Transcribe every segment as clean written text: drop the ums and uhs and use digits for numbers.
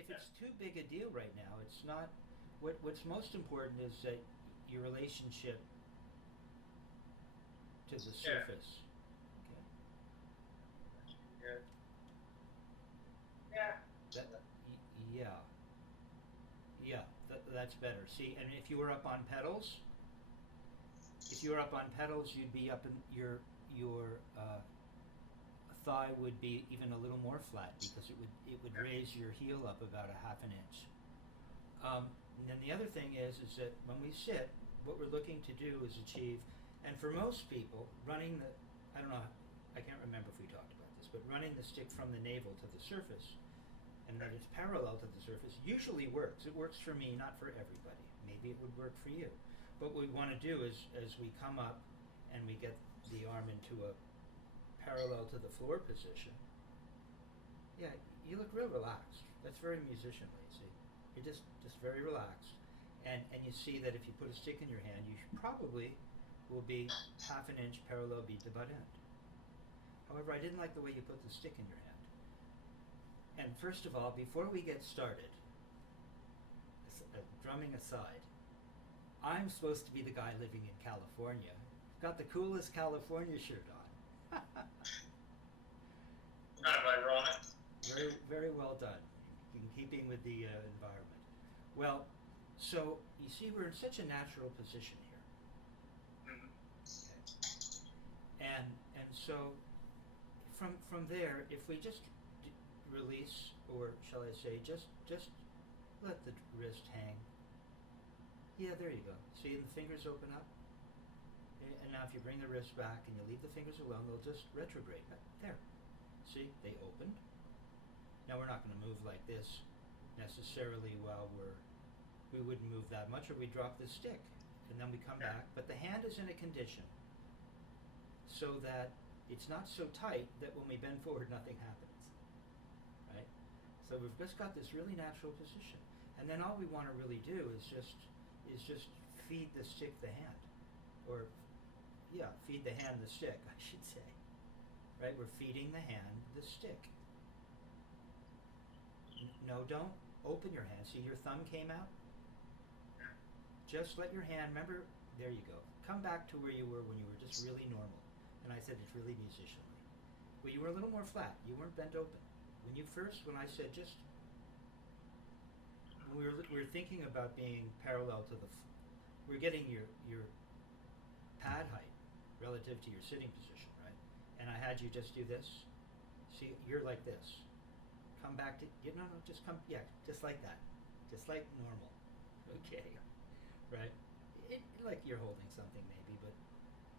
if it's too big a deal right now, it's not. What's most important is that your relationship to the Yeah. surface. Okay. Good. Yeah. That. Yeah. Yeah. That's better. See, and if you were up on pedals, if you were up on pedals, you'd be up in your thigh would be even a little more flat because it would Yeah. raise your heel up about a half an inch. And then the other thing is that when we sit, what we're looking to do is achieve, and for most people, running the, I don't know, I can't remember if we talked about this, but running the stick from the navel to the surface, and that it's parallel to the surface, usually works. It works for me, not for everybody. Maybe it would work for you. But what we want to do is, as we come up and we get the arm into a parallel to the floor position, yeah, you look real relaxed. That's very musicianly, see? You're just very relaxed. And you see that if you put a stick in your hand, you probably will be half an inch parallel beat to butt end. However, I didn't like the way you put the stick in your hand. And first of all, before we get started, drumming aside, I'm supposed to be the guy living in California. Got the coolest California shirt on. Kind of ironic. Very, very well done, in keeping with the environment. Well, so you see, we're in such a natural position here, Mhm. okay? And so from there, if we just release, or shall I say, just let the wrist hang. Yeah, there you go. See, and the fingers open up. And now if you bring the wrist back and you leave the fingers alone, they'll just retrograde. There. See, they opened. Now we're not going to move like this necessarily while we wouldn't move that much, or we drop the stick and then we come Yeah. back. But the hand is in a condition so that it's not so tight that when we bend forward nothing happens. Right? So we've just got this really natural position. And then all we want to really do is just feed the stick the hand. Or yeah, feed the hand the stick, I should say. Right? We're feeding the hand the stick. No, don't open your hand. See, your thumb came out? Yeah. Just let your hand, remember, there you go. Come back to where you were when you were just really normal. And I said it's really musicianly. Well, you were a little more flat. You weren't bent open. When I said just, when we were thinking about being parallel to we're getting your pad height relative to your sitting position, right? And I had you just do this. See, you're like this. Come back to, no, just come, yeah, just like that. Just like normal. Okay. Right? Like you're holding something maybe, but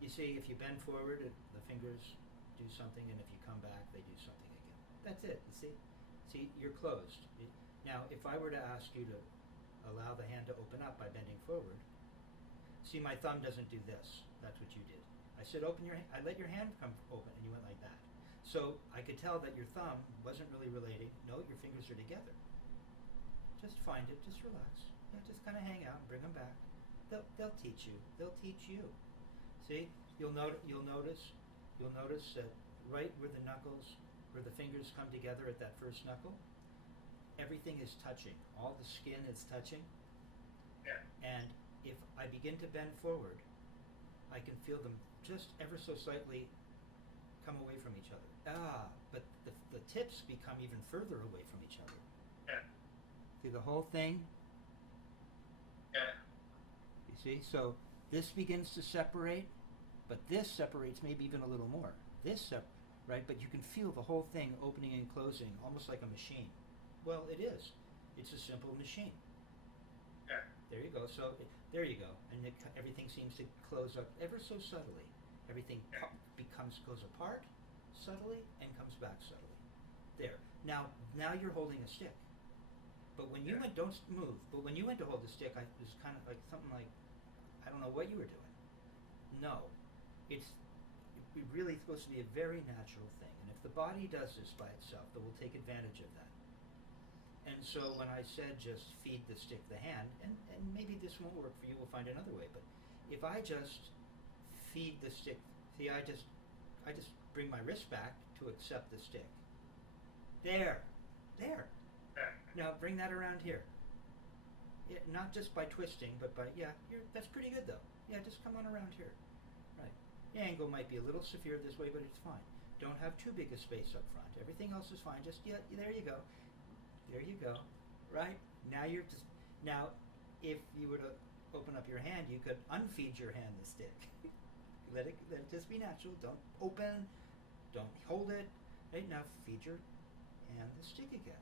you see, if you bend forward, the fingers do something, and if you come back, they do something again. That's it. You see? See, you're closed. Now, if I were to ask you to allow the hand to open up by bending forward, see, my thumb doesn't do this. That's what you did. I said, open your hand. I let your hand come open, and you went like that. So I could tell that your thumb wasn't really relating. No, your fingers are together. Just find it. Just relax. Yeah, just kind of hang out and bring them back. They'll teach you. They'll teach you. See, you'll notice that right where the knuckles, where the fingers come together at that first knuckle, everything is touching. All the skin is touching. Yeah. And if I begin to bend forward, I can feel them just ever so slightly come away from each other. But the tips become even further away from each other. Yeah. See the whole thing? Yeah. You see? So this begins to separate, but this separates maybe even a little more. Right? But you can feel the whole thing opening and closing, almost like a machine. Well, it is. It's a simple machine. Yeah. There you go. So there you go, and everything seems to close up ever so subtly. Everything goes apart subtly and comes back subtly. There. Now you're holding a stick. But when you went, don't move. But when you went to hold the stick, it was kind of like something like, I don't know what you were doing. No, it's really supposed to be a very natural thing. And if the body does this by itself, then we'll take advantage of that. And so when I said just feed the stick the hand, and maybe this won't work for you, we'll find another way, but if I just feed the stick, see, I just bring my wrist back to accept the stick. There. yeah, Now bring that around here. Yeah, not just by twisting, but by, yeah, that's pretty good though. Yeah, just come on around here. Right. The angle might be a little severe this way, but it's fine. Don't have too big a space up front. Everything else is fine. Just, yeah, there you go. There you go. Right? Now you're just, now if you were to open up your hand, you could unfeed your hand the stick. let it just be natural. Don't open, don't hold it. Right? Now feed your hand the stick again.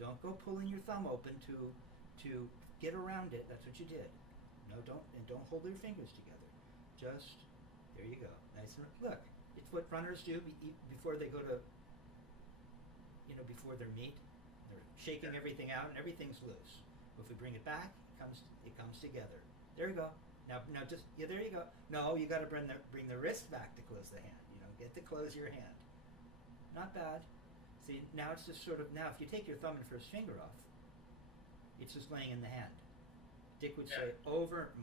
Don't go pulling your thumb open to get around it. That's what you did. No, don't hold your fingers together. Just, there you go. Nice and, look, it's what runners do before they go to, before their meet. They're shaking everything out and everything's loose. If we bring it back, it comes together. There you go. Now just, yeah, there you go. No, you got to bring the wrist back to close the hand. Get to close your hand. Not bad. See, now it's just sort of, now if you take your thumb and first finger off, it's just laying in the hand. Dick would say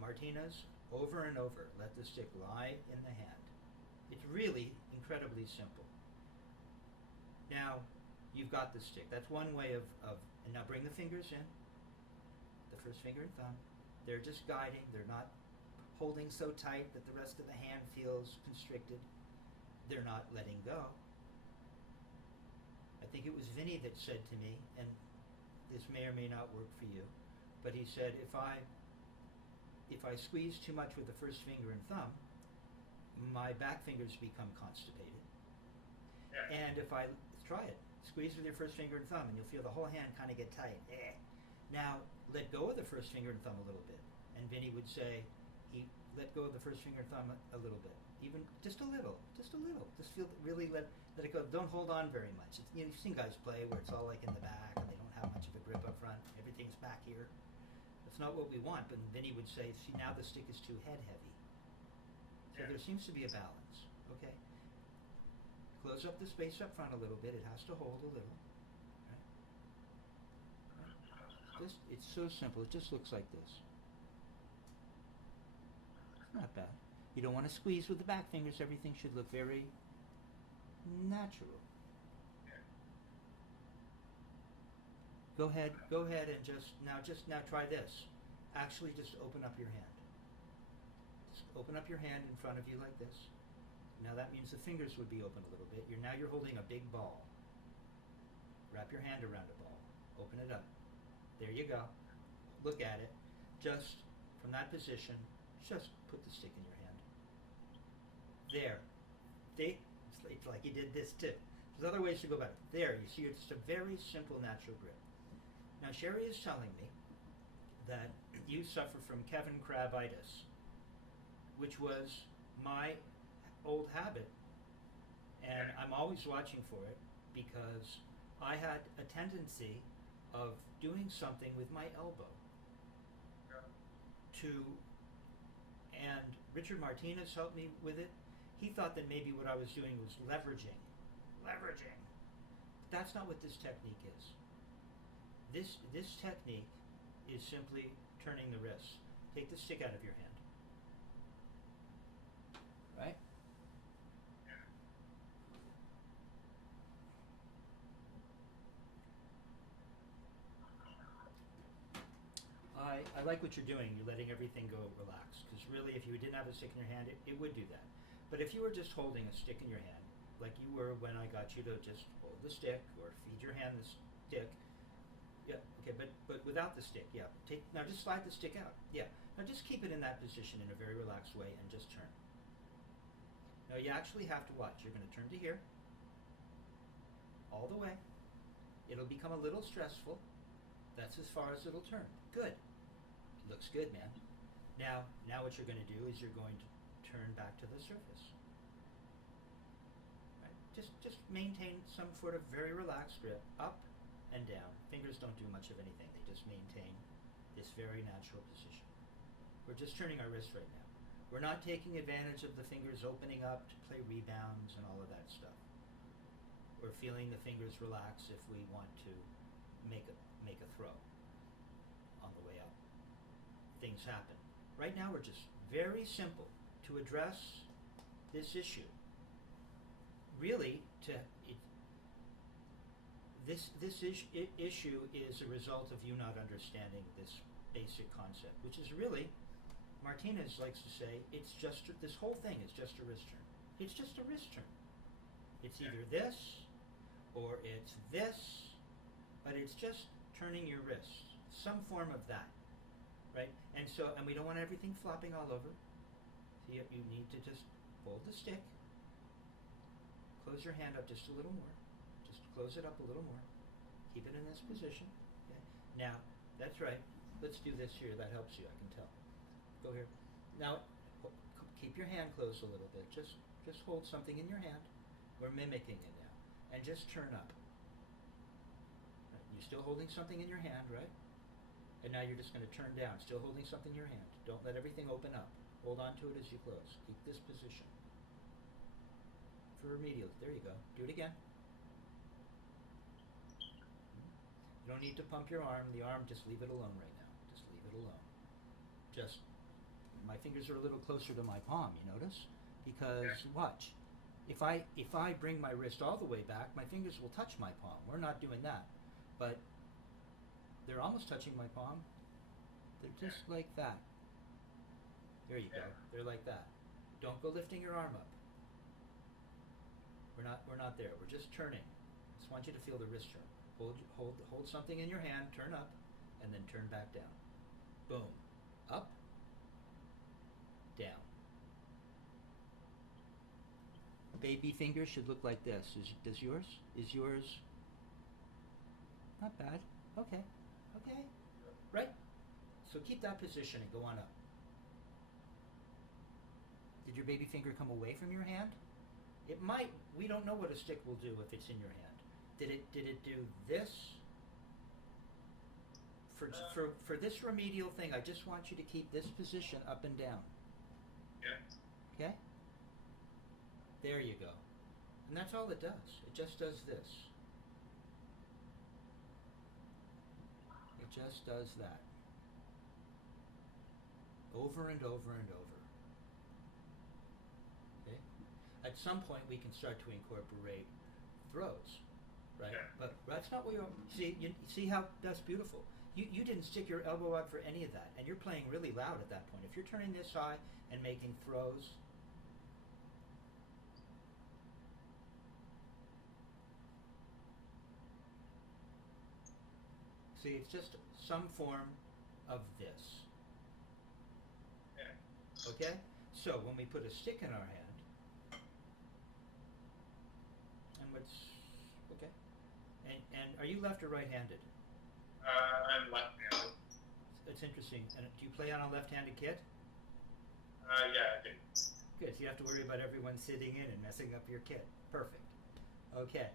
Martinez, over and over, let the stick lie in the hand. It's really incredibly simple. Now, you've got the stick. That's one way of and now bring the fingers in. The first finger and thumb. They're just guiding. They're not holding so tight that the rest of the hand feels constricted. They're not letting go. I think it was Vinny that said to me, and this may or may not work for you, but he said, if I squeeze too much with the first finger and thumb, my back fingers become constipated. yeah. And if I, try it, squeeze with your first finger and thumb, and you'll feel the whole hand kind of get tight. Now, let go of the first finger and thumb a little bit. And Vinny would say, he let go of the first finger and thumb a little bit. Even just a little. Just feel, really let it go. Don't hold on very much. You've seen guys play where it's all like in the back and they don't have much of a grip up front. Everything's back here. That's not what we want. But Vinny would say, see, now the stick is too head heavy. So there seems to be a balance. Okay. Close up the space up front a little bit. It has to hold a little. Right. It's so simple. It just looks like this. It's not bad. You don't want to squeeze with the back fingers. Everything should look very natural. Go ahead and just now try this. Actually just open up your hand. Just open up your hand in front of you like this. Now that means the fingers would be open a little bit. Now you're holding a big ball. Wrap your hand around a ball. Open it up. There you go. Look at it. Just from that position, just put the stick in your hand. There. See? It's like you did this too. There's other ways to go about it. There, you see, it's just a very simple natural grip. Now, Sherry is telling me that you suffer from Kevin Crabbitis, which was my old habit, and I'm always watching for it because I had a tendency of doing something with my elbow and Richard Martinez helped me with it. He thought that maybe what I was doing was leveraging. But that's not what this technique is. This technique is simply turning the wrist. Take the stick out of your hand. Right? I like what you're doing. You're letting everything go relax. Because really, if you didn't have a stick in your hand, it would do that. But if you were just holding a stick in your hand, like you were when I got you to just hold the stick or feed your hand the stick, yeah, okay, but without the stick, yeah. Now just slide the stick out, yeah. Now just keep it in that position in a very relaxed way and just turn. Now you actually have to watch. You're going to turn to here, all the way. It'll become a little stressful. That's as far as it'll turn. Good. Looks good, man. Now what you're going to do is you're going to turn back to the surface. Right? Just maintain some sort of very relaxed grip, up and down. Fingers don't do much of anything. They just maintain this very natural position. We're just turning our wrist right now. We're not taking advantage of the fingers opening up to play rebounds and all of that stuff. We're feeling the fingers relax if we want to make a throw on the way up. Things happen. Right now we're just very simple to address this issue. Really, issue is a result of you not understanding this basic concept, which is really, Martinez likes to say, it's just this whole thing is just a wrist turn. It's just a wrist turn. It's either this or it's this, but it's just turning your wrist, some form of that, right? And we don't want everything flopping all over. So you need to just hold the stick, close your hand up just a little more, just close it up a little more, keep it in this position. Okay? Now, that's right. Let's do this here. That helps you. I can tell. Go here. Now, keep your hand closed a little bit. Just hold something in your hand. We're mimicking it now, and just turn up. Right. You're still holding something in your hand, right? And now you're just going to turn down, still holding something in your hand. Don't let everything open up. Hold on to it as you close. Keep this position. For remedial. There you go. Do it again. You don't need to pump your arm. The arm, just leave it alone right now. Just leave it alone. Just, my fingers are a little closer to my palm, you notice? Because, watch. If I bring my wrist all the way back, my fingers will touch my palm. We're not doing that. But they're almost touching my palm. They're just like that. There you go. They're like that. Don't go lifting your arm up. We're not there. We're just turning. Just want you to feel the wrist turn. Hold something in your hand, turn up, and then turn back down. Boom. Up, down. Baby finger should look like this. Does yours? Is yours? Not bad. Okay. Okay. Right? So keep that position and go on up. Did your baby finger come away from your hand? It might. We don't know what a stick will do if it's in your hand. Did it do this? For this remedial thing, I just want you to keep this position up and down. Yeah. Okay? There you go. And that's all it does. It just does this. It just does that. Over and over and over. Okay? At some point, we can start to incorporate throws. Right, but that's not what you see. You see how that's beautiful. You didn't stick your elbow out for any of that, and you're playing really loud at that point. If you're turning this high and making throws, see, it's just some form of this. Okay, so when we put a stick in our hand, and what's okay. And are you left or right-handed? I'm left-handed. It's interesting. And do you play on a left-handed kit? Yeah, I do. Good. So you have to worry about everyone sitting in and messing up your kit. Perfect. Okay.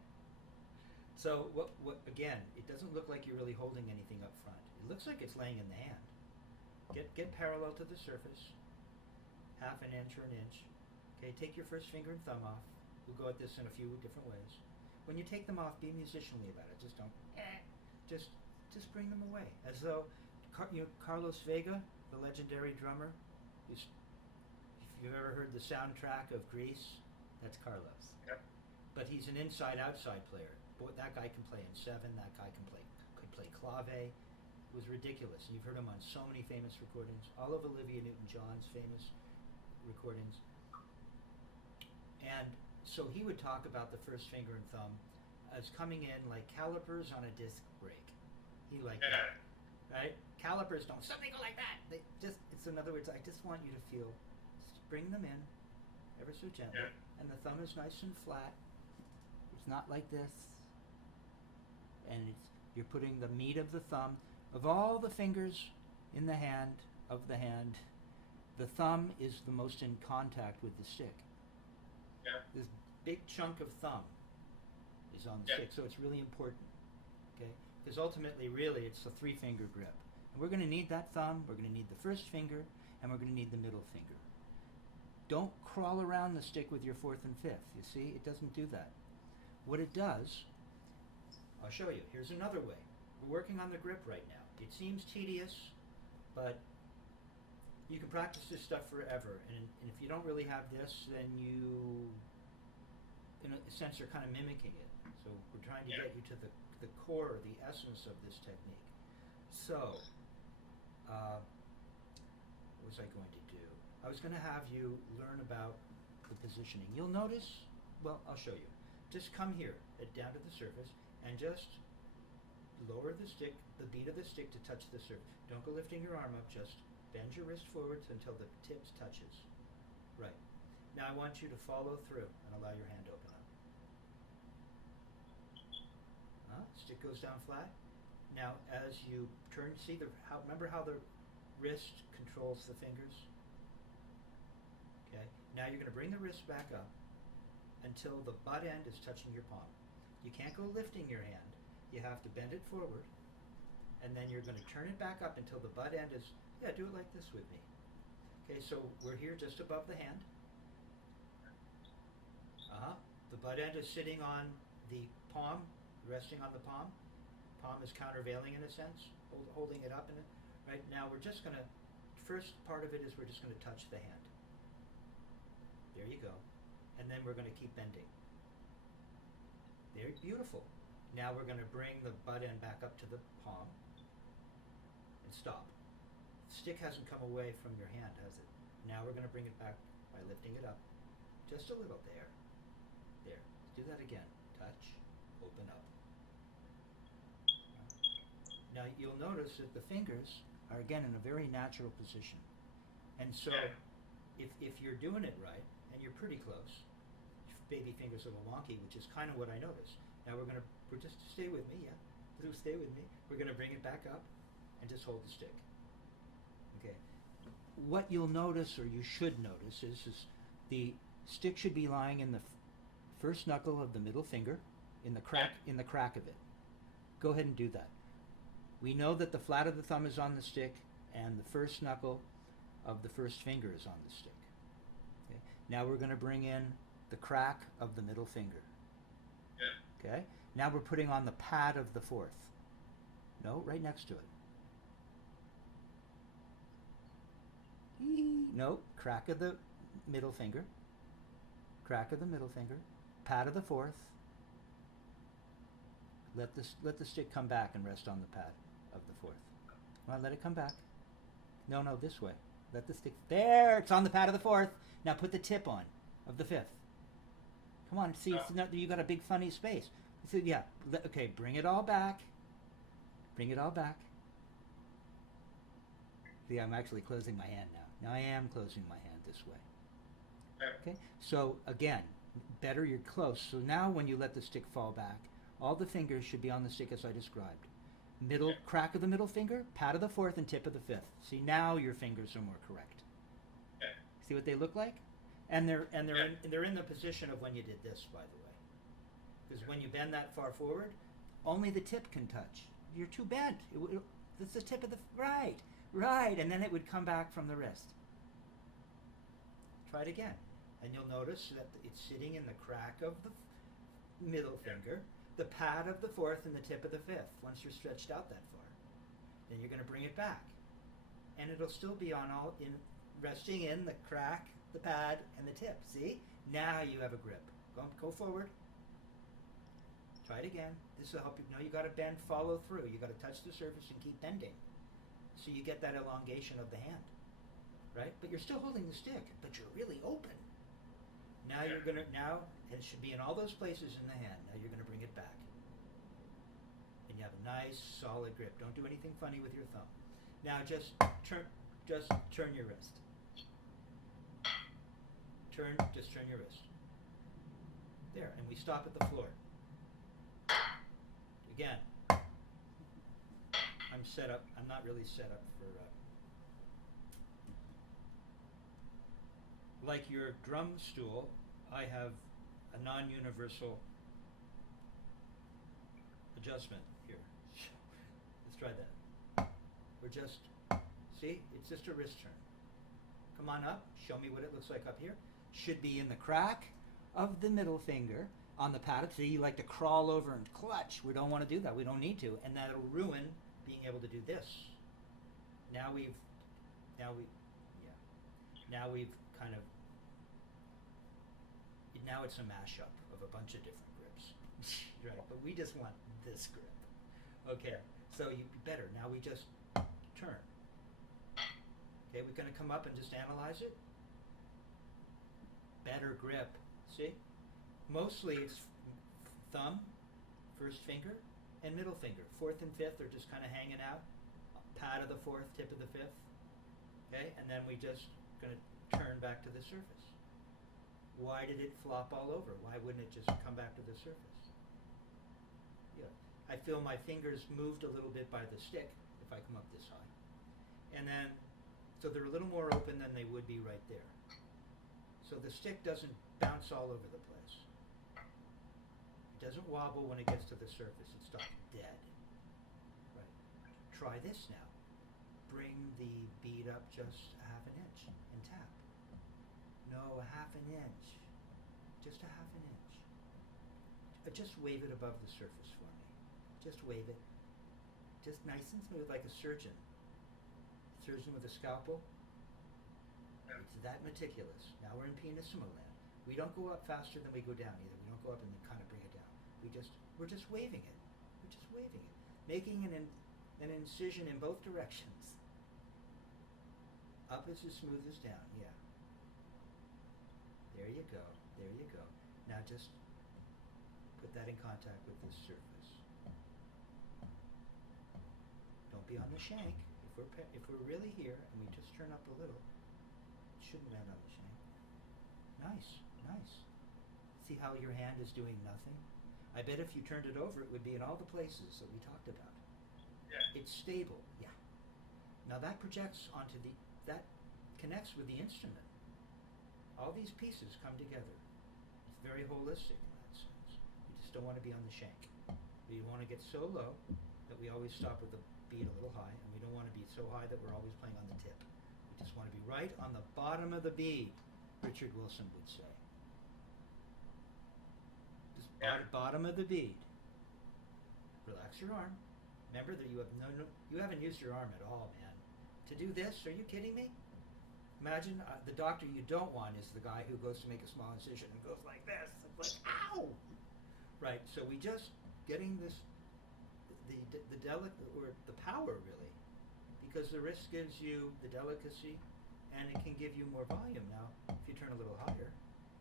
So what again, it doesn't look like you're really holding anything up front. It looks like it's laying in the hand. Get parallel to the surface. Half an inch or an inch. Okay, take your first finger and thumb off. We'll go at this in a few different ways. When you take them off, be musicianly about it. Just don't. Just bring them away, as though Carlos Vega, the legendary drummer. If you've ever heard the soundtrack of Grease, that's Carlos. Yep. But he's an inside-outside player. Boy, that guy can play in seven. That guy could play clave. It was ridiculous. And you've heard him on so many famous recordings. All of Olivia Newton-John's famous recordings. And so he would talk about the first finger and thumb as coming in like calipers on a disc brake. He liked that, right? Calipers don't suddenly go like that. They just, it's in other words, I just want you to feel, just bring them in ever so gently. And the thumb is nice and flat. It's not like this. And you're putting the meat of the thumb, of all the fingers in the hand, the thumb is the most in contact with the stick. This big chunk of thumb is on the stick, so it's really important, okay? Because ultimately, really, it's a three-finger grip. And we're going to need that thumb, we're going to need the first finger, and we're going to need the middle finger. Don't crawl around the stick with your fourth and fifth, you see? It doesn't do that. What it does, I'll show you. Here's another way. We're working on the grip right now. It seems tedious, but you can practice this stuff forever. And if you don't really have this, then you, in a sense, are kind of mimicking it. So we're trying to get you to the the core, the essence of this technique. So, what was I going to do? I was going to have you learn about the positioning. You'll notice, well, I'll show you. Just come here, down to the surface, and just lower the stick, the bead of the stick to touch the surface. Don't go lifting your arm up, just bend your wrist forwards until the tip touches. Right. Now I want you to follow through and allow your hand to open up. Stick goes down flat. Now as you turn, see remember how the wrist controls the fingers? Okay. Now you're going to bring the wrist back up until the butt end is touching your palm. You can't go lifting your hand. You have to bend it forward, and then you're going to turn it back up until the butt end is, do it like this with me. Okay, so we're here just above the hand. The butt end is sitting on the palm, resting on the palm. Palm is countervailing in a sense, holding it up. Right now we're just going to, first part of it is we're just going to touch the hand. There you go. And then we're going to keep bending. There, beautiful. Now we're going to bring the butt end back up to the palm and stop. The stick hasn't come away from your hand, has it? Now we're going to bring it back by lifting it up. Just a little. There. There. Do that again. Touch. Open up. Now you'll notice that the fingers are again in a very natural position. And so if you're doing it right, and you're pretty close, baby fingers a little wonky, which is kind of what I noticed. Now we're just stay with me, stay with me. We're going to bring it back up and just hold the stick. Okay. What you'll notice, or you should notice, is the stick should be lying in the first knuckle of the middle finger, in the crack of it. Go ahead and do that. We know that the flat of the thumb is on the stick, and the first knuckle of the first finger is on the stick. Okay. Now we're going to bring in the crack of the middle finger. Okay. Now we're putting on the pad of the fourth. No, right next to it. No, crack of the middle finger. Crack of the middle finger. Pad of the fourth. Let the stick come back and rest on the pad of the fourth. Come on, let it come back. No, this way. Let the stick. There, it's on the pad of the fourth. Now put the tip on of the fifth. Come on, see, you got a big funny space. So, okay, bring it all back. Bring it all back. See, I'm actually closing my hand now. Now I am closing my hand this way. Okay, so again, better you're close. So now when you let the stick fall back, all the fingers should be on the stick as I described. Middle, crack of the middle finger, pad of the fourth, and tip of the fifth. See, now your fingers are more correct. See what they look like? And they're in the position of when you did this, by the way. Because when you bend that far forward, only the tip can touch. You're too bent. It's the tip of the right, and then it would come back from the wrist. Try it again, and you'll notice that it's sitting in the crack of the middle finger, the pad of the fourth, and the tip of the fifth. Once you're stretched out that far, then you're going to bring it back, and it'll still be resting in the crack, the pad, and the tip. See? Now you have a grip. Go forward. Try it again. This will help you. No, you got to bend, follow through. You got to touch the surface and keep bending, so you get that elongation of the hand, right? But you're still holding the stick, but you're really open. Now you're gonna it should be in all those places in the hand. Now you're gonna bring it back, and you have a nice solid grip. Don't do anything funny with your thumb. Now just turn your wrist. Just turn your wrist. There, and we stop at the floor. Again, I'm set up. I'm not really set up for like your drum stool. I have a non-universal adjustment here. Let's try that. See, it's just a wrist turn. Come on up. Show me what it looks like up here. Should be in the crack of the middle finger on the pad. See, you like to crawl over and clutch. We don't want to do that. We don't need to, and that'll ruin being able to do this. Now we've kind of, now it's a mashup of a bunch of different grips. Right, but we just want this grip. Okay, so you better. Now we just turn. Okay, we're going to come up and just analyze it. Better grip. See? Mostly it's thumb, first finger, and middle finger. Fourth and fifth are just kind of hanging out. Pad of the fourth, tip of the fifth. Okay, and then we just going to turn back to the surface. Why did it flop all over? Why wouldn't it just come back to the surface? Yeah, I feel my fingers moved a little bit by the stick if I come up this high. And then, so they're a little more open than they would be right there. So the stick doesn't bounce all over the place. It doesn't wobble when it gets to the surface. It stops dead. Right. Try this now. Bring the bead up just a half an inch and tap. No, a half an inch. Just a half an inch. Just wave it above the surface for me. Just wave it. Just nice and smooth like a surgeon. Surgeon with a scalpel. It's that meticulous. Now we're in pianissimo land. We don't go up faster than we go down either. We don't go up and then kind of bring it down. We're just waving it. We're just waving it. Making an incision in both directions. Up is as smooth as down, yeah. There you go. There you go. Now just put that in contact with this surface. Don't be on the shank. If we're really here and we just turn up a little, it shouldn't land on the shank. Nice, nice. See how your hand is doing nothing? I bet if you turned it over, it would be in all the places that we talked about. Yeah. It's stable, yeah. Now that projects onto that connects with the instrument. All these pieces come together. It's very holistic in that sense. You just don't want to be on the shank. We want to get so low that we always stop with the beat a little high, and we don't want to be so high that we're always playing on the tip. We just want to be right on the bottom of the bead, Richard Wilson would say. Just bottom of the bead. Relax your arm. Remember that you haven't used your arm at all, man. To do this, are you kidding me? Imagine the doctor you don't want is the guy who goes to make a small incision and goes like this. It's like, ow! Right, so we just getting this, the delicate, or the power really, because the wrist gives you the delicacy and it can give you more volume. Now, if you turn a little higher,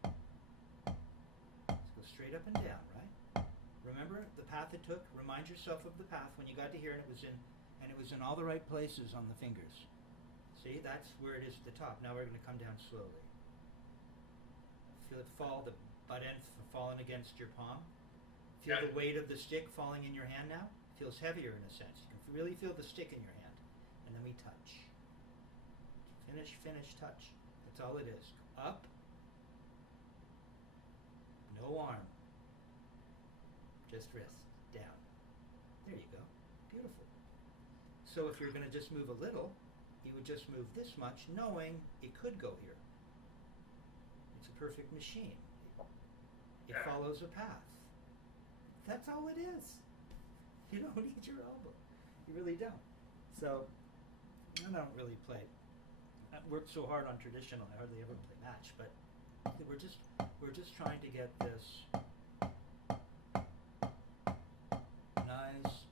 let's go straight up and down, right? Remember the path it took? Remind yourself of the path when you got to here and it was in all the right places on the fingers. See, that's where it is at the top. Now we're going to come down slowly. Feel it fall, the butt end falling against your palm. Feel the weight of the stick falling in your hand now. Feels heavier in a sense. You can really feel the stick in your hand. And then we touch. Finish, finish, touch. That's all it is. Up. No arm. Just wrist. Down. There you go. Beautiful. So if you're going to just move a little, you would just move this much, knowing it could go here. It's a perfect machine. It follows a path. That's all it is. You don't need your elbow. You really don't. So, I don't really play. I work so hard on traditional, I hardly ever play match, but we're just trying to get this nice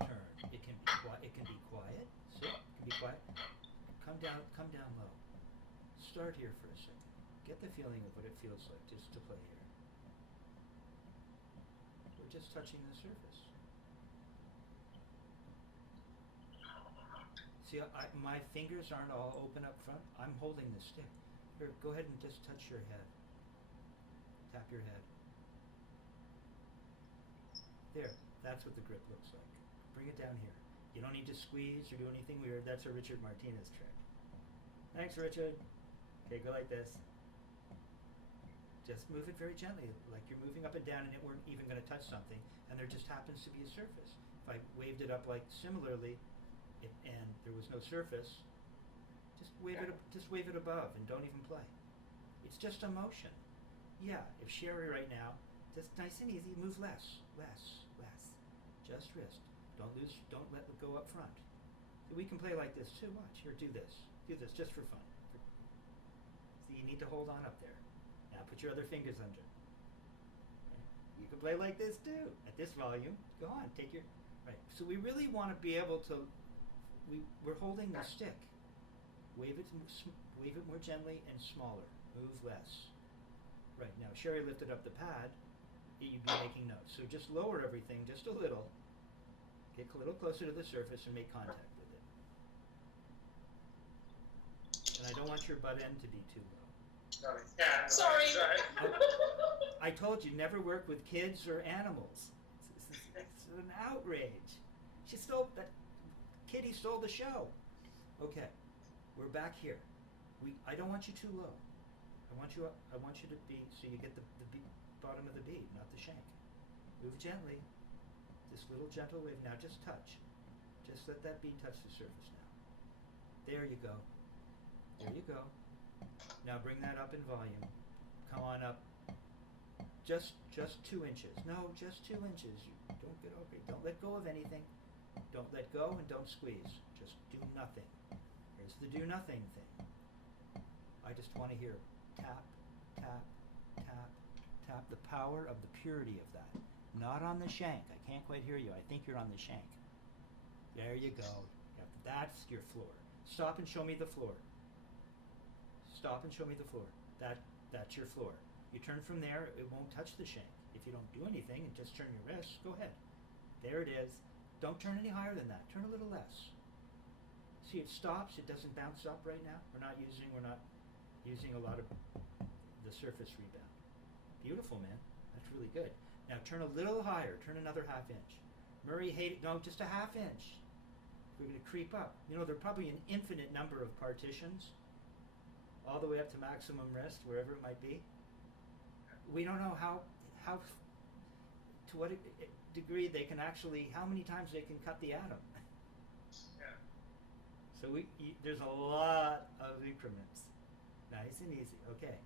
turn. It can be quiet. It can be quiet. See? It can be quiet. Come down low. Start here for a second. Get the feeling of what it feels like just to play here. We're just touching the surface. See, my fingers aren't all open up front. I'm holding the stick. Here, go ahead and just touch your head. Tap your head. There, that's what the grip looks like. Bring it down here. You don't need to squeeze or do anything weird. That's a Richard Martinez trick. Thanks, Richard. Okay, go like this. Just move it very gently, like you're moving up and down and it weren't even going to touch something, and there just happens to be a surface. If I waved it up like similarly, and there was no surface, just wave it above and don't even play. It's just a motion. Yeah, if Sherry right now, just nice and easy, move less. Just wrist. Don't let it go up front. We can play like this too. Watch, here, do this just for fun. See, you need to hold on up there. Now put your other fingers under. Okay. You can play like this too. At this volume, go on, take your, right. So we really want to be able to, we're holding the stick. Wave it more gently and smaller. Move less. Right, now Sherry lifted up the pad, you'd be making notes. So just lower everything just a little, get a little closer to the surface and make contact with it. And I don't want your butt end to be too low. Sorry. I told you, never work with kids or animals. It's an outrage. She stole, that kitty stole the show. Okay, we're back here. I don't want you too low. I want you to be, so you get the bottom of the bead, not the shank. Move gently. This little gentle wave. Now just touch. Just let that bead touch the surface now. There you go. There you go. Now bring that up in volume. Come on up. Just 2 inches. No, just 2 inches. You don't get over it. Don't let go of anything. Don't let go and don't squeeze. Just do nothing. Here's the do nothing thing. I just want to hear tap, tap, tap, tap. The power of the purity of that. Not on the shank. I can't quite hear you. I think you're on the shank. There you go. Yep, that's your floor. Stop and show me the floor. Stop and show me the floor. That's your floor. You turn from there, it won't touch the shank. If you don't do anything and just turn your wrists, go ahead. There it is. Don't turn any higher than that. Turn a little less. See, it stops. It doesn't bounce up right now. We're not using a lot of the surface rebound. Beautiful, man. That's really good. Now turn a little higher. Turn another ½ inch. Murray hated, no, just a ½ inch. We're going to creep up. You know, there are probably an infinite number of partitions, all the way up to maximum rest, wherever it might be. We don't know how to what degree they can actually, how many times they can cut the atom. Yeah. So there's a lot of increments. Nice and easy, okay.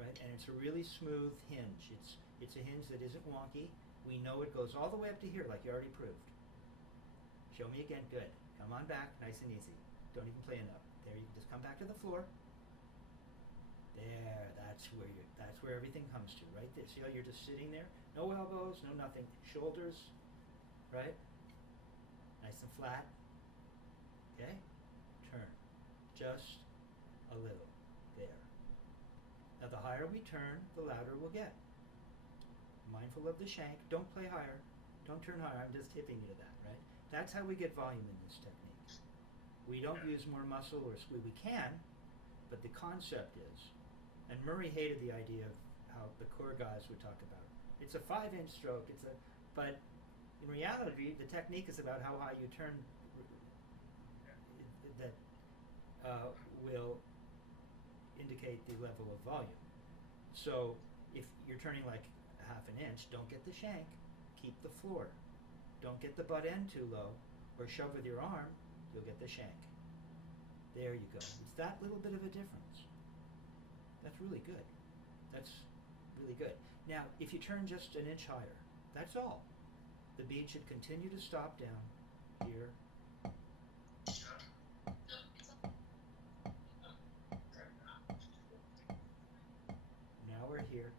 Right, and it's a really smooth hinge. It's a hinge that isn't wonky. We know it goes all the way up to here, like you already proved. Show me again, good. Come on back, nice and easy. Don't even play enough. There, you can just come back to the floor. There, that's where everything comes to, right there. See how you're just sitting there? No elbows, no nothing. Shoulders, right? Nice and flat. Okay? Turn. Just a little. There. Now the higher we turn, the louder we'll get. Mindful of the shank. Don't play higher. Don't turn higher. I'm just tipping you to that, right? That's how we get volume in this technique. We don't use more muscle or squeeze. We can, but the concept is, and Murray hated the idea of how the core guys would talk about it. It's a 5-inch stroke. But in reality, the technique is about how high you turn. That will indicate the level of volume. So if you're turning like ½ inch, don't get the shank. Keep the floor. Don't get the butt end too low, or shove with your arm. You'll get the shank. There you go. It's that little bit of a difference. That's really good. That's really good. Now, if you turn just an inch higher, that's all. The bead should continue to stop down here. Now we're here.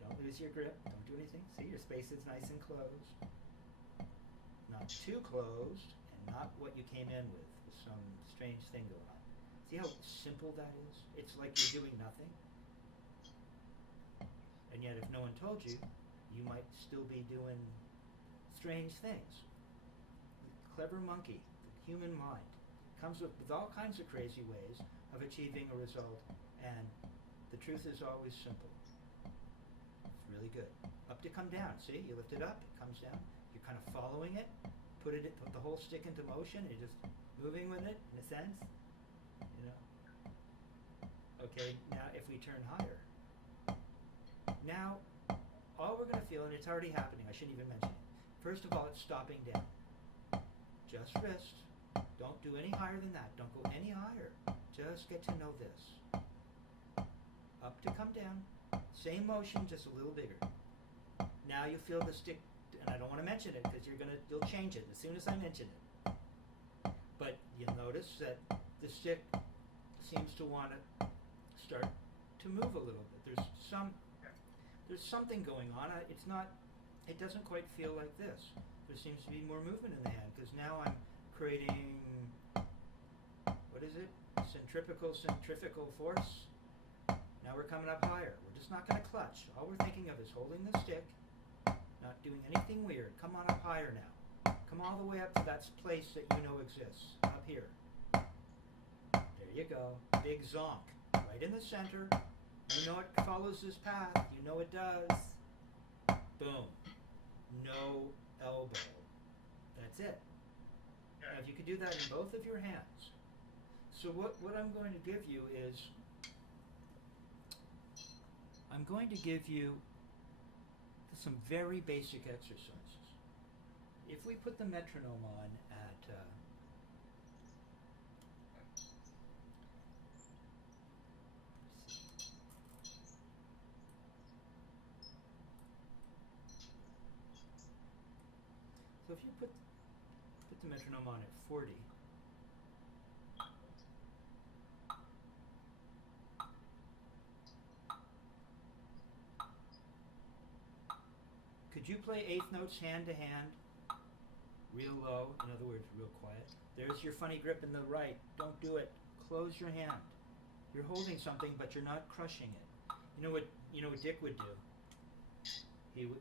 Don't lose your grip. Don't do anything. See, your space is nice and closed. Not too closed, and not what you came in with some strange thing going on. See how simple that is? It's like you're doing nothing. And yet if no one told you, you might still be doing strange things. The clever monkey, the human mind, comes up with all kinds of crazy ways of achieving a result, and the truth is always simple. It's really good. Up to come down. See, you lift it up, it comes down. You're kind of following it, put the whole stick into motion, and you're just moving with it, in a sense. You know. Okay, now if we turn higher, now all we're going to feel, and it's already happening, I shouldn't even mention it. First of all, it's stopping down. Just wrist. Don't do any higher than that. Don't go any higher. Just get to know this. Up to come down. Same motion, just a little bigger. Now you feel the stick, and I don't want to mention it because you'll change it as soon as I mention it. But you'll notice that the stick seems to want to start to move a little bit. there's something going on. It's not, it doesn't quite feel like this. There seems to be more movement in the hand, because now I'm creating, what is it? Centrifugal force. Now we're coming up higher. We're just not going to clutch. All we're thinking of is holding the stick, not doing anything weird. Come on up higher now. Come all the way up to that place that you know exists, up here. There you go. Big zonk. Right in the center. You know it follows this path. You know it does. Boom. No elbow. That's it. Now if you could do that in both of your hands. So what I'm going to give you is, I'm going to give you some very basic exercises. If we put the metronome on at so if you put the metronome on at 40, could you play eighth notes hand to hand? Real low, in other words, real quiet. There's your funny grip in the right. Don't do it. Close your hand. You're holding something, but you're not crushing it. You know what Dick would do? He would,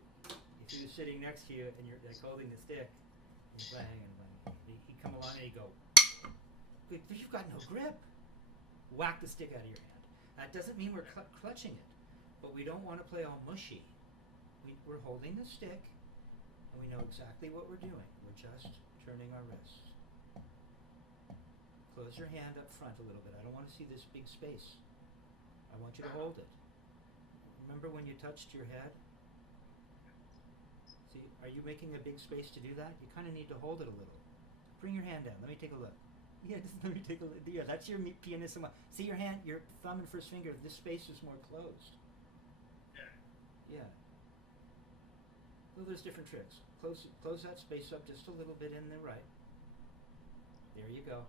if he was sitting next to you and you're like holding the stick, and playing and playing, he'd come along and he'd go, "You've got no grip." Whack the stick out of your hand. That doesn't mean we're clutching it, but we don't want to play all mushy. We're holding the stick, and we know exactly what we're doing. We're just turning our wrists. Close your hand up front a little bit. I don't want to see this big space. I want you to hold it. Remember when you touched your head? See, are you making a big space to do that? You kind of need to hold it a little. Bring your hand down. Let me take a look. Yeah, just let me take a look. Yeah, that's your pianissimo. See your hand, your thumb and first finger. This space is more closed. Yeah. Well, there's different tricks. Close that space up just a little bit in the right. There you go.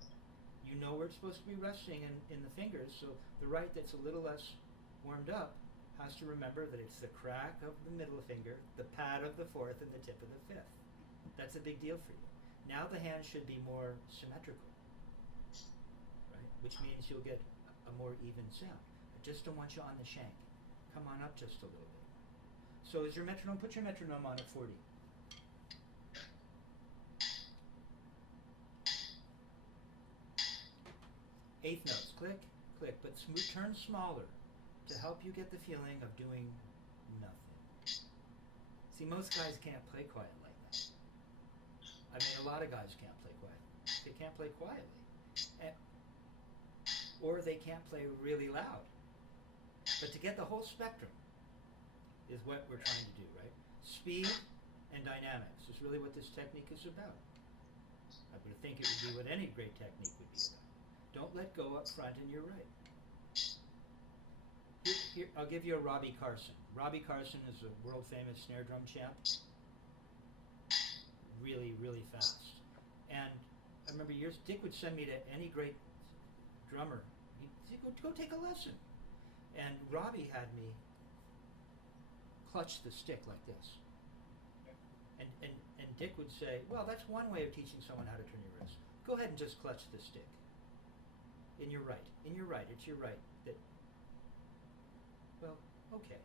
You know where it's supposed to be resting in the fingers, so the right that's a little less warmed up has to remember that it's the crack of the middle finger, the pad of the fourth, and the tip of the fifth. That's a big deal for you. Now the hand should be more symmetrical, right? Which means you'll get a more even sound. I just don't want you on the shank. Come on up just a little bit. So is your metronome, put your metronome on at 40. Eighth notes, click, click, but turn smaller to help you get the feeling of doing nothing. See, most guys can't play quiet like that. I mean, a lot of guys can't play quiet. They can't play quietly. Or they can't play really loud. But to get the whole spectrum is what we're trying to do, right? Speed and dynamics is really what this technique is about. I would think it would be what any great technique would be about. Don't let go up front in your right. Here, I'll give you a Robbie Carson. Robbie Carson is a world-famous snare drum champ. Really, really fast. And I remember years, Dick would send me to any great drummer. He'd say, go take a lesson. And Robbie had me clutch the stick like this. And Dick would say, well, that's one way of teaching someone how to turn your wrist. Go ahead and just clutch the stick. In your right. In your right. It's your right. Well, okay.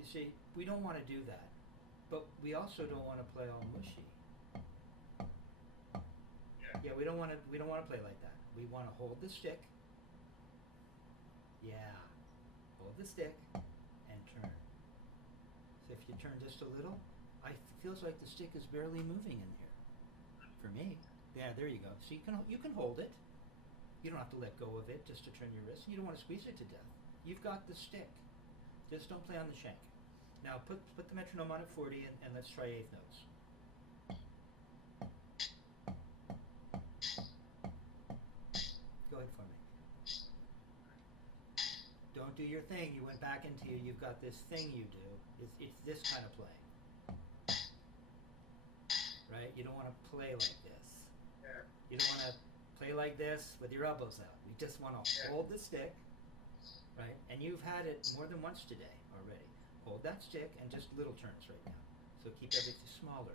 You see, we don't want to do that. But we also don't want to play all mushy. Yeah, we don't want to play like that. We want to hold the stick. Yeah. Hold the stick and turn. So if you turn just a little, it feels like the stick is barely moving in here. For me. Yeah, there you go. So you can hold it. You don't have to let go of it just to turn your wrist. You don't want to squeeze it to death. You've got the stick. Just don't play on the shank. Now put the metronome on at 40 and let's try eighth notes. Go ahead for me. Don't do your thing. You went back into you've got this thing you do. It's this kind of playing. Right? You don't want to play like this. You don't want to play like this with your elbows out. You just want to hold the stick, right? And you've had it more than once today already. hold that stick and just little turns right now. So keep everything smaller.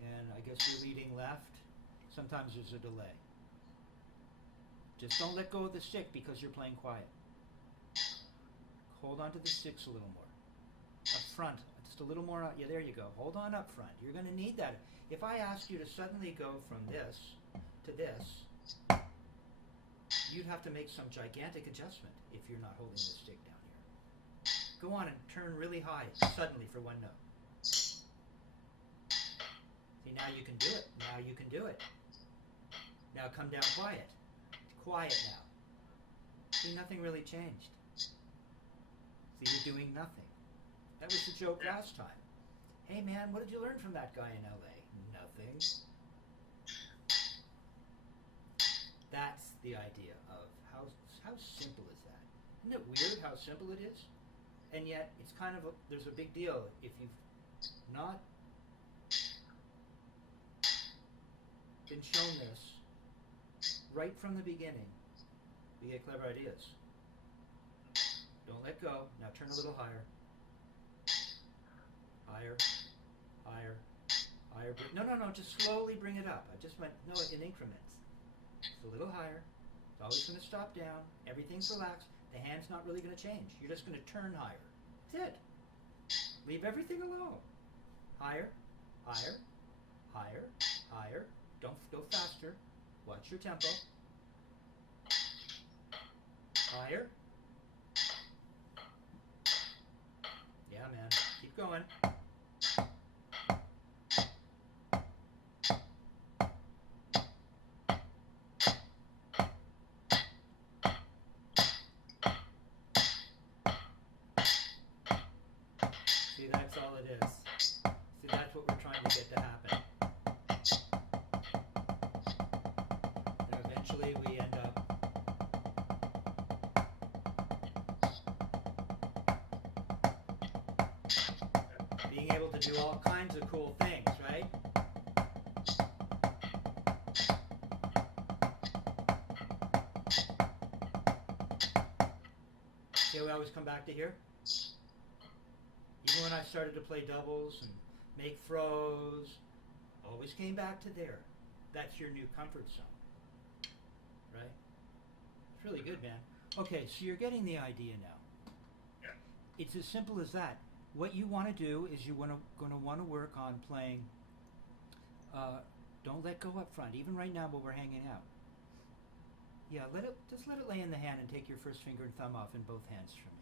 And I guess you're leading left. Sometimes there's a delay. Just don't let go of the stick because you're playing quiet. Hold on to the sticks a little more. Up front, just a little more. Yeah, there you go. Hold on up front. You're going to need that. If I asked you to suddenly go from this to this, you'd have to make some gigantic adjustment if you're not holding the stick down here. Go on and turn really high suddenly for one note. See, now you can do it. Now you can do it. Now come down quiet. Quiet now. See, nothing really changed. See, you're doing nothing. That was the joke last time. Hey man, what did you learn from that guy in LA? Nothing. That's the idea of how simple is that? Isn't it weird how simple it is? And yet it's kind of there's a big deal if you've not been shown this right from the beginning. You get clever ideas. Don't let go. Now turn a little higher. Higher. Higher. Higher. No, just slowly bring it up. I just meant, no, in increments. It's a little higher. It's always going to stop down. Everything's relaxed. The hand's not really going to change. You're just going to turn higher. That's it. Leave everything alone. Higher. Higher. Higher. Higher. Don't go faster. Watch your tempo. Higher. Yeah, man. Keep going. See, that's all it is. See, that's what we're trying to get to happen. And eventually we end up being able to do all kinds of cool things, right? See, we always come back to here. Even when I started to play doubles and make throws, always came back to there. That's your new comfort zone, right? It's really good, man. Okay, so you're getting the idea now. Yeah. It's as simple as that. What you want to do is you're going to want to work on playing. Don't let go up front, even right now while we're hanging out. Yeah, just let it lay in the hand and take your first finger and thumb off in both hands from me.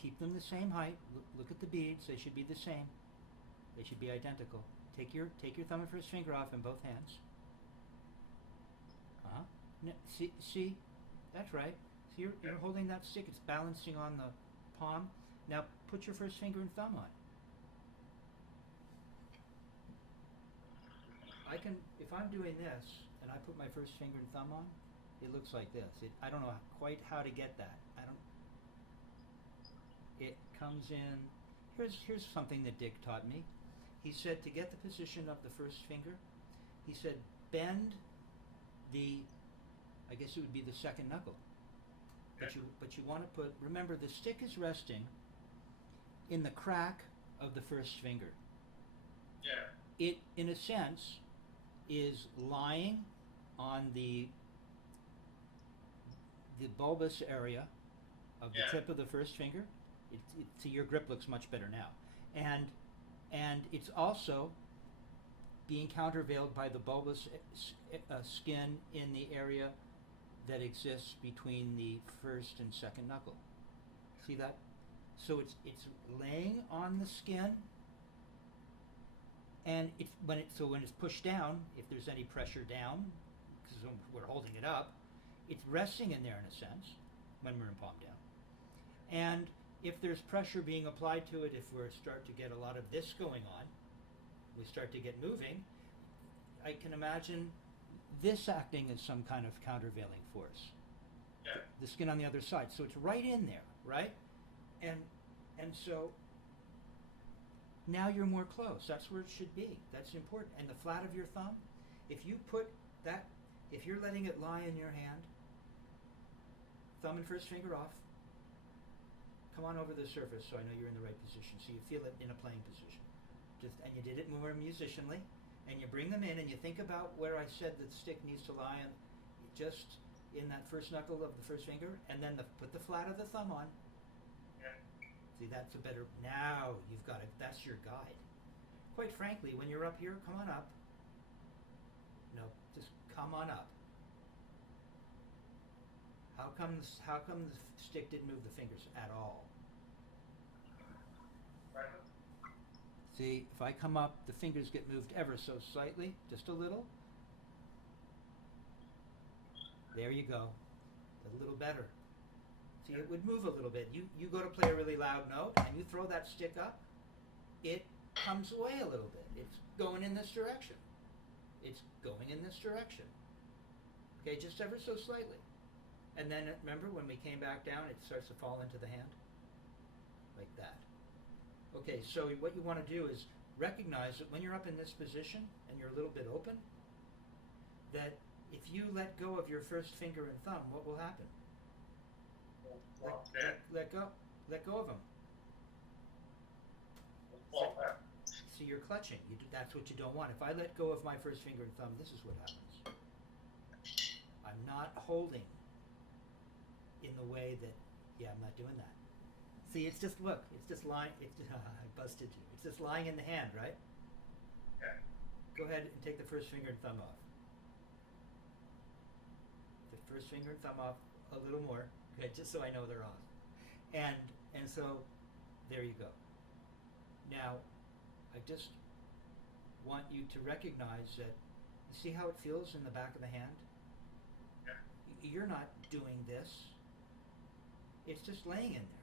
Keep them the same height. Look at the beads; they should be the same. They should be identical. Take your thumb and first finger off in both hands. See, that's right. See, you're holding that stick. It's balancing on the palm. Now put your first finger and thumb on. If I'm doing this and I put my first finger and thumb on, it looks like this. I don't know quite how to get that. It comes in. Here's something that Dick taught me. He said to get the position of the first finger, he said bend I guess it would be the second knuckle. But you want to remember the stick is resting in the crack of the first finger. Yeah. It, in a sense, is lying on the bulbous area of the tip of the first finger. See, your grip looks much better now. And it's also being countervailed by the bulbous skin in the area that exists between the first and second knuckle. See that? So it's laying on the skin, and when it's pushed down, if there's any pressure down, because we're holding it up, it's resting in there in a sense when we're in palm down. And if there's pressure being applied to it, if we start to get a lot of this going on, we start to get moving, I can imagine this acting as some kind of countervailing force. Yeah. The skin on the other side. So it's right in there, right? And so now you're more close. That's where it should be. That's important. And the flat of your thumb, if you put That, if you're letting it lie in your hand, thumb and first finger off, come on over the surface so I know you're in the right position, so you feel it in a playing position. And you did it more musicianly, and you bring them in and you think about where I said the stick needs to lie in, just in that first knuckle of the first finger, and then put the flat of the thumb on. Yeah. See, that's a better, now you've got it, that's your guide. Quite frankly, when you're up here, come on up. No, just come on up. How come the stick didn't move the fingers at all? Right. See, if I come up, the fingers get moved ever so slightly, just a little. There you go. A little better. See, it would move a little bit. You go to play a really loud note, and you throw that stick up, it comes away a little bit. It's going in this direction. It's going in this direction. Okay, just ever so slightly. And then, remember, when we came back down, it starts to fall into the hand? Like that. Okay, so what you want to do is recognize that when you're up in this position, and you're a little bit open, that if you let go of your first finger and thumb, what will happen? Let go. Let go of them. See, you're clutching. That's what you don't want. If I let go of my first finger and thumb, this is what happens. I'm not holding in the way that, yeah, I'm not doing that. See, it's just, look, it's just lying, I busted you. It's just lying in the hand, right? Yeah. Go ahead and take the first finger and thumb off. The first finger and thumb off a little more, okay, just so I know they're off. And so, there you go. Now, I just want you to recognize that, you see how it feels in the back of the hand? Yeah. You're not doing this. It's just laying in there.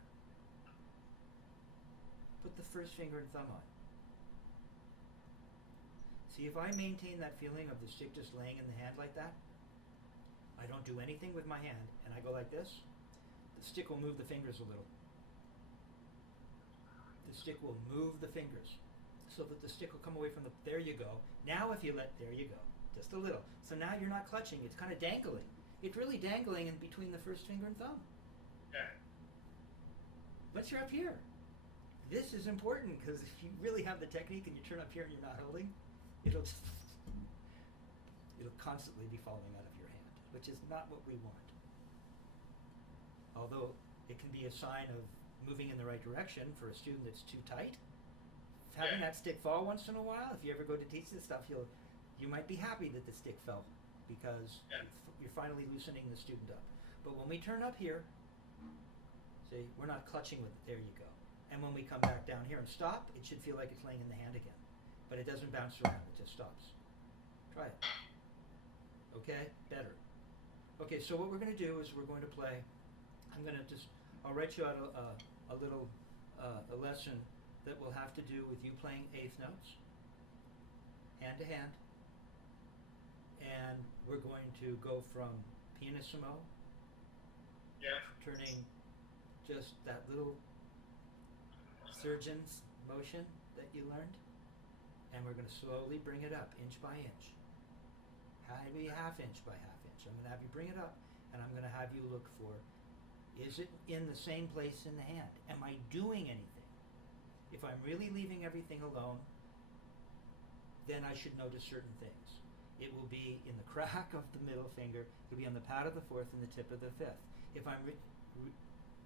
Put the first finger and thumb on. See, if I maintain that feeling of the stick just laying in the hand like that, I don't do anything with my hand, and I go like this, the stick will move the fingers a little. The stick will move the fingers so that the stick will come away from the, there you go. Now if you let, there you go, just a little. So now you're not clutching, it's kind of dangling. It's really dangling in between the first finger and thumb. Yeah. Once you're up here, this is important because if you really have the technique and you turn up here and you're not holding, it'll constantly be falling out of your hand, which is not what we want. Although it can be a sign of moving in the right direction for a student that's too tight. Having that stick fall once in a while, if you ever go to teach this stuff, you might be happy that the stick fell because you're finally loosening the student up. But when we turn up here, see, we're not clutching with it. There you go. And when we come back down here and stop, it should feel like it's laying in the hand again. But it doesn't bounce around, it just stops. Try it. Okay? Better. Okay, so what we're going to do is we're going to play, I'll write you out a little a lesson that will have to do with you playing eighth notes, hand to hand. And we're going to go from pianissimo, turning just that little surgeon's motion that you learned, and we're going to slowly bring it up inch by inch, maybe half inch by half inch. I'm going to have you bring it up, and I'm going to have you look for, is it in the same place in the hand? Am I doing anything? If I'm really leaving everything alone, then I should notice certain things. It will be in the crack of the middle finger, it'll be on the pad of the fourth and the tip of the fifth. If I'm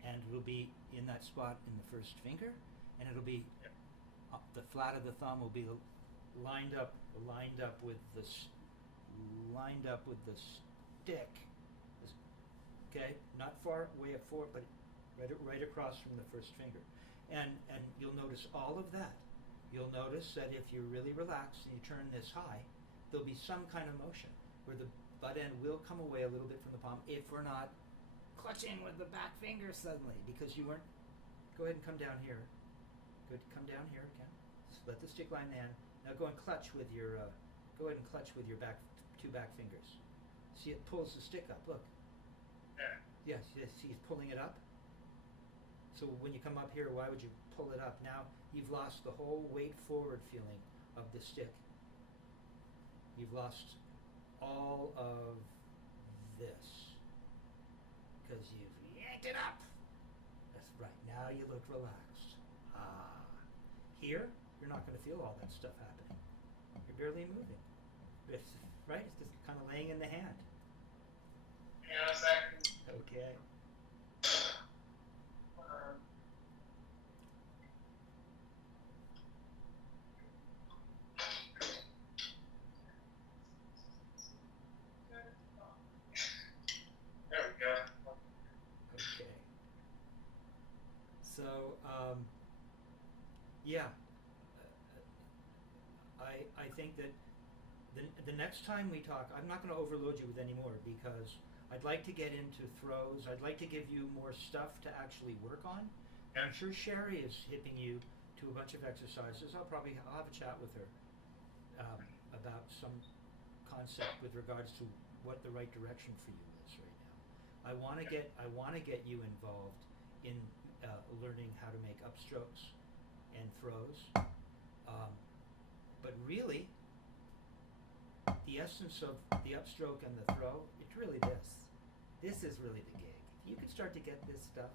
and it'll be in that spot in the first finger, and it'll be the flat of the thumb will be lined up with the stick. Okay, not far way up forward, but right across from the first finger, and you'll notice all of that. You'll notice that if you're really relaxed and you turn this high, there'll be some kind of motion where the butt end will come away a little bit from the palm if we're not clutching with the back finger suddenly because you weren't. Go ahead and come down here. Good, come down here again. Just let the stick line in. Now go and clutch with your. Go ahead and clutch with your two back fingers. See, it pulls the stick up. Look. Yes. See, he's pulling it up. So when you come up here, why would you pull it up? Now you've lost the whole weight forward feeling of the stick. You've lost all of this because you've yanked it up. That's right. Now you look relaxed. Ah. Here, you're not going to feel all that stuff happening. You're barely moving. It's, right? It's just kind of laying in the hand. Hang on a second. Okay. There we go. Okay. So, yeah. I think that the next time we talk, I'm not going to overload you with any more because I'd like to get into throws. I'd like to give you more stuff to actually work on. And I'm sure Sherry is hipping you to a bunch of exercises. I'll have a chat with her about some concept with regards to what the right direction for you is right now. I want to get you involved in learning how to make upstrokes and throws. But really, the essence of the upstroke and the throw, it's really this. This is really the gig. If you can start to get this stuff,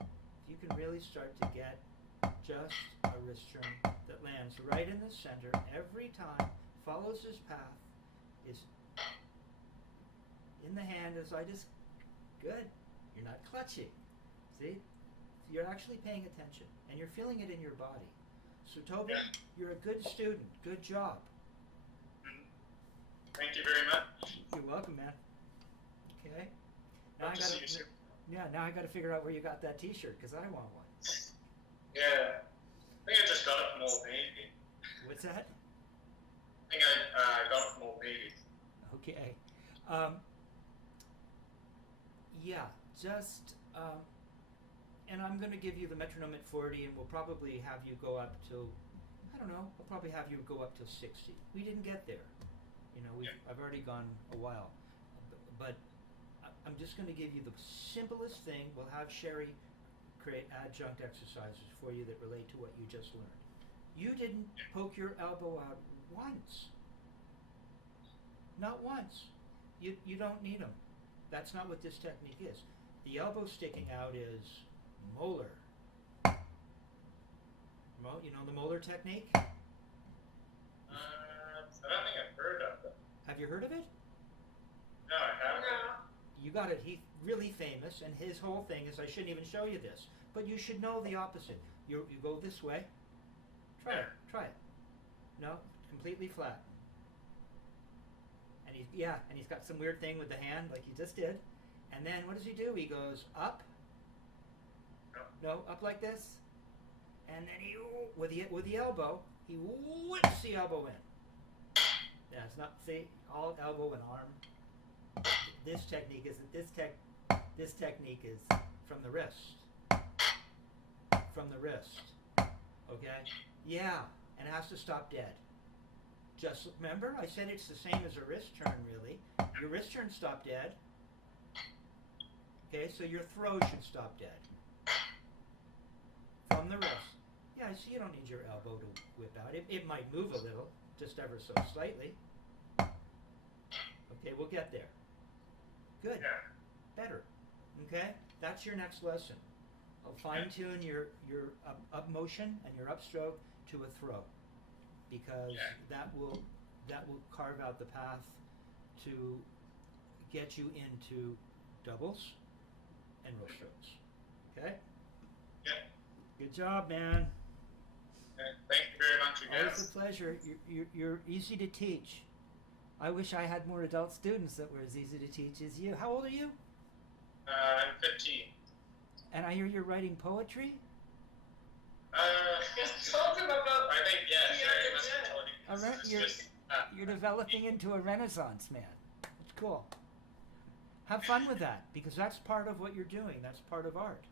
if you can really start to get just a wrist turn that lands right in the center every time, follows his path, is in the hand as I just, good. You're not clutching. See? You're actually paying attention and you're feeling it in your body. So Tobyn, you're a good student. Good job. Thank you very much. You're welcome, man. Okay. Now Hope to see you soon. now I got to figure out where you got that T-shirt because I want one. Yeah. I think I just got it from Old Navy. What's that? I think I got it from Old Navy. Okay. Yeah. Just. And I'm going to give you the metronome at 40, and we'll probably have you go up to, I don't know, I'll probably have you go up to 60. We didn't get there. You know, I've already gone a while. But I'm just going to give you the simplest thing. We'll have Sherry create adjunct exercises for you that relate to what you just learned. You didn't poke your elbow out once. Not once. You don't need them. That's not what this technique is. The elbow sticking out is molar. You know the molar technique? I don't think I've heard of it. Have you heard of it? No, I haven't. No. You got it. He's really famous, and his whole thing is I shouldn't even show you this, but you should know the opposite. You go this way. Try it. Try it. No, completely flat. And he's got some weird thing with the hand, like he just did. And then what does he do? He goes up. No, up like this. And then he with the elbow, he whips the elbow in. Yeah, it's not all elbow and arm. This technique isn't this technique is from the wrist. From the wrist. Okay? Yeah, and it has to stop dead. Just remember, I said it's the same as a wrist turn, really. Your wrist turn stop dead. Okay, so your throw should stop dead. From the wrist. Yeah, I see you don't need your elbow to whip out. It might move a little, just ever so slightly. Okay, we'll get there. Good. Yeah. Better. Okay? That's your next lesson. I'll fine-tune your up motion and your upstroke to a throw. Because that will carve out the path to get you into doubles and row strokes. Okay? Yeah. Good job, man. Thank you very much again. Always a pleasure. You're easy to teach. I wish I had more adult students that were as easy to teach as you. How old are you? I'm 15. And I hear you're writing poetry? Talk about I think, Sherry must have told you. You're developing into a Renaissance man. It's cool. Have fun with that, because that's part of what you're doing. That's part of art.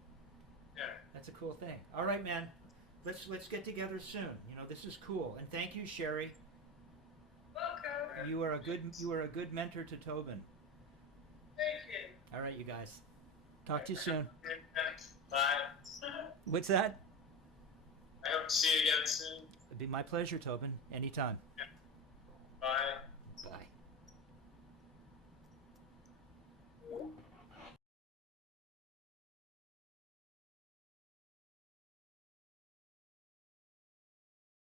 Yeah. That's a cool thing. All right, man. Let's get together soon. You know, this is cool. And thank you, Sherry. Welcome. You are a good mentor to Tobyn. Thank you. All right, you guys. Talk to you soon. Bye. What's that? I hope to see you again soon. It'd be my pleasure, Tobyn. Anytime. Bye.